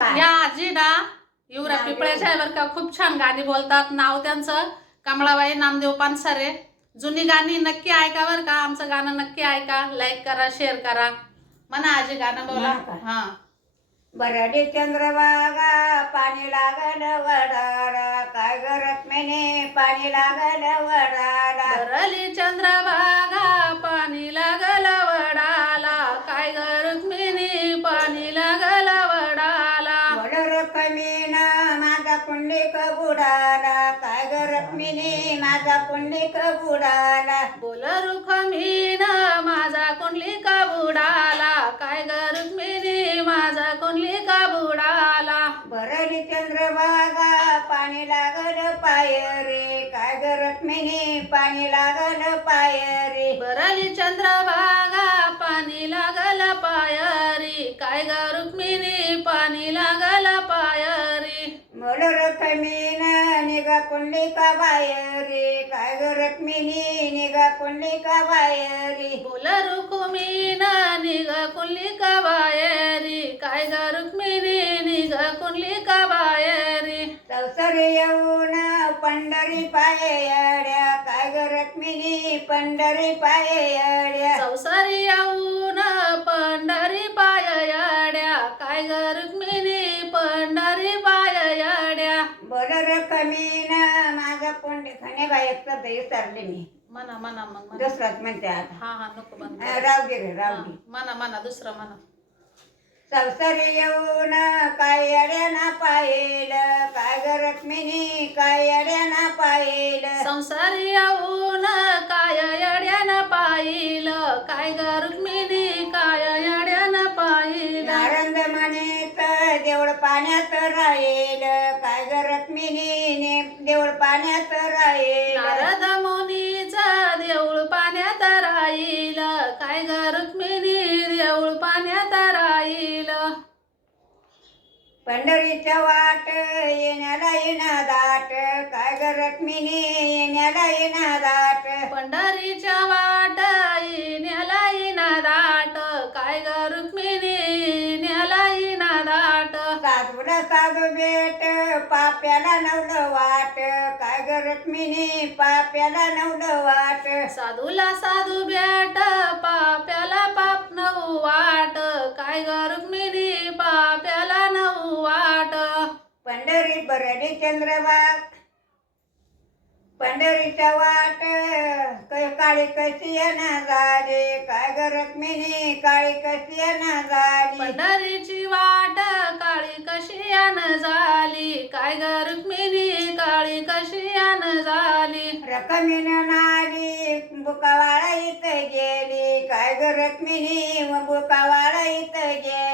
या आजी ना युवरा पिपळ्याच्या बरं का खूप छान गाणी बोलतात. नाव त्यांचं कमळाबाई नामदेव पानसारे. जुनी गाणी नक्की ऐका बरं का. आमचं गाणं नक्की ऐका. लाईक करा शेअर करा. म्हणा आजी गाणं बोला? हा. बरडी चंद्रभागा पाणी लागल वडाला. काय ग रत्मेने पाणी लागल वडाला. बरली चंद्रभागा बुडाला. काय ग रत्मिने माझा पुंडलिक बुडाला. बोल रुखमीन माझा कुंडली का बुडाला. काय ग रुक्मिणी माझा कुंडली का बुडाला बरडी चंद्रभागा पाणी लागल पाय रे. काय ग रत्मिने पाणी लागल पाय रे. बरली चंद्रभागा रक्मिनी निगा पुंडलिका बाहेरी? बोल रुक्मिण निग कुंडली का बायरी काय ग रुक्मिणी निग कुंडली का बायरी संसार येऊन पंढरी पाय येड्या. काय ग रक्मिनी पंढरी पाय येड्या? संसारी येऊन पंढरी पाय याड्या. काय ग रुक्मिणी खणे बायकचा दही मी. म्हणा म्हणा मग म्हणा. दुसराच म्हणते आता हा हा नको बंद राव दे रे राव हा, दे. म्हणा म्हणा दुसरं म्हणा संसार येऊन काय येड्याना पाहिल काय ग रक्मिनी काय येड्याना पाहिल संसारी येऊन काय यड्यानं पाहिल काय ग रुक्मिणी काय यड्यानं पाहिल नारंग म्हणेत देवळ पाण्यात राहील. काय ग रक्मिणी ने- देवळ पाण्यात राहील. पंढरीच्या वाट येण्याला येणा दाट. काय ग रक्मिणी येण्याला येणा दाट. पंढरीच्या वाट येण्याला येणा दाट. काय ग रुक्मिणी येण्याला येणा दाट. साधूला साधू भेट पाप्याला नवलं वाट. काय ग रक्मिणी पाप्याला नवलं वाट. साधूला साधू भेट पाप्याला पाप नऊ वाट. काय ग रुक्मिणी वाट पंढरी बरडी चंद्रबाग पंढरीच्या वाट क- काळी कशी येणं झाली? काय ग रक्मिणी काळी कशी येणं झाली? पंढरीची वाट काळी कशी यान झाली? काय ग रुक्मिणी काळी कशी यान झाली? रकमीनं नाली बुकावाळा इथं गेली. काय ग रक्मिणी बुकावाळा इथं गेली.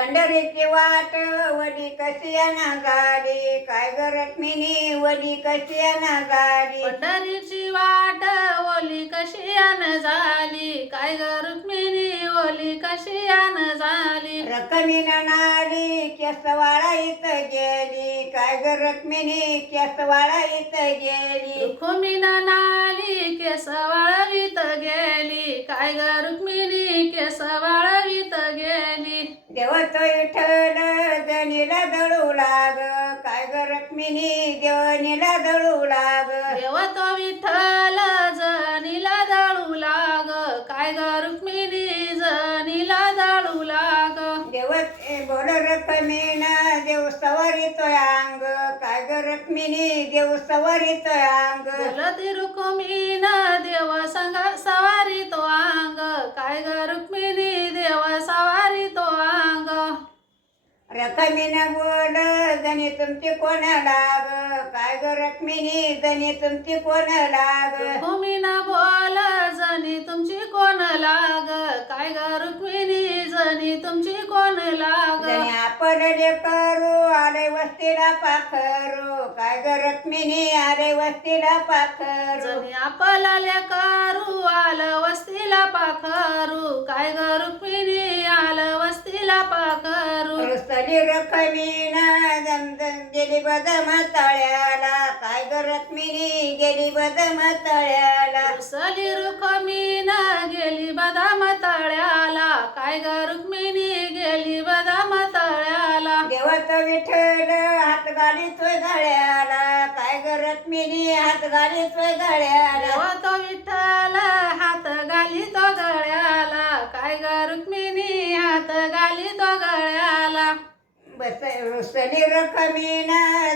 पंढरीची वाट वडी कशी झाली काय ग रक्मिणी वडी कशी झाली पंढरीची वाट ओली कशी यान झाली? काय ग रुक्मिणी ओली कशी यान झाली? रकमीनं नाली केसवाळा इथं गेली. काय ग रक्मिणी केसवाळा इथं गेली? रुक्मिण नाली केस वाळवीत गेली. काय ग रुक्मिणी केस वाळवीत गेली देवत विठ्ठल जनीला दळू लाग. काय ग रक्मिणी देवनीला दळू लाग. देव तो विठ्ठल जनीला जाळू लाग. काय ग रुक्मिणी जनीला जाळू लाग. देवत बोल रकमीन देव सवारितोय अंग काय ग रक्मिणी देव सवारितोय अंग बोलती रुक्मिण रकमीन बोल जणी तुमची कोण लाग काय ग रक्मिणी जणी तुमची कोण लाग रुक्मिण बोल जनी तुमची कोण लाग? काय ग रुक्मिणी जनी तुमची कोण लाग? जणी आपण करू आले वस्तीला पाखरू काय ग रक्मिणी आले वस्तीला पाखरू जनी आपल्याला करू आलं वस्तीला पाखरू. काय ग रुक्मिणी रखमीन गेली बदम तळ्याला काय ग रखमिनी गेली बदम तळ्याला रुसली रुखमीन गेली बदाम तळ्याला काय ग रुक्मिणी गेली बदाम तळ्याला देवाचा विठ्ठल हात गाडीतोय गळ्याला काय ग रखमिनी हात गाडीतोय गळ्याला देवा तो विठ्ठल हात घाली तो गळ्याला काय ग रुक्मिणी हात गळ्याला बस रुसली रखमीन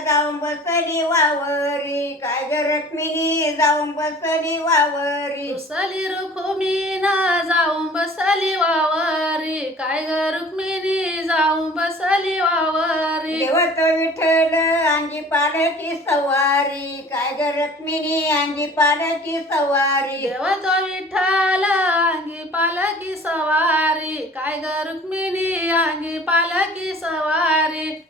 जाऊन बसली वावरी. काय ग रखमिनी जाऊन बसली वावरी? रुसली रुक्मिण जाऊन बसली वावरी. काय ग रुक्मिणी जाऊन बसली वावरी? देवत विठ्ठल अंगी पालकी सवारी. रक्मिणी अंगी पालकी सवारी. देव तो विठ्ठल अंगी पालकी सवारी. काय ग रुक्मिणी अंगी पालकी सवारी?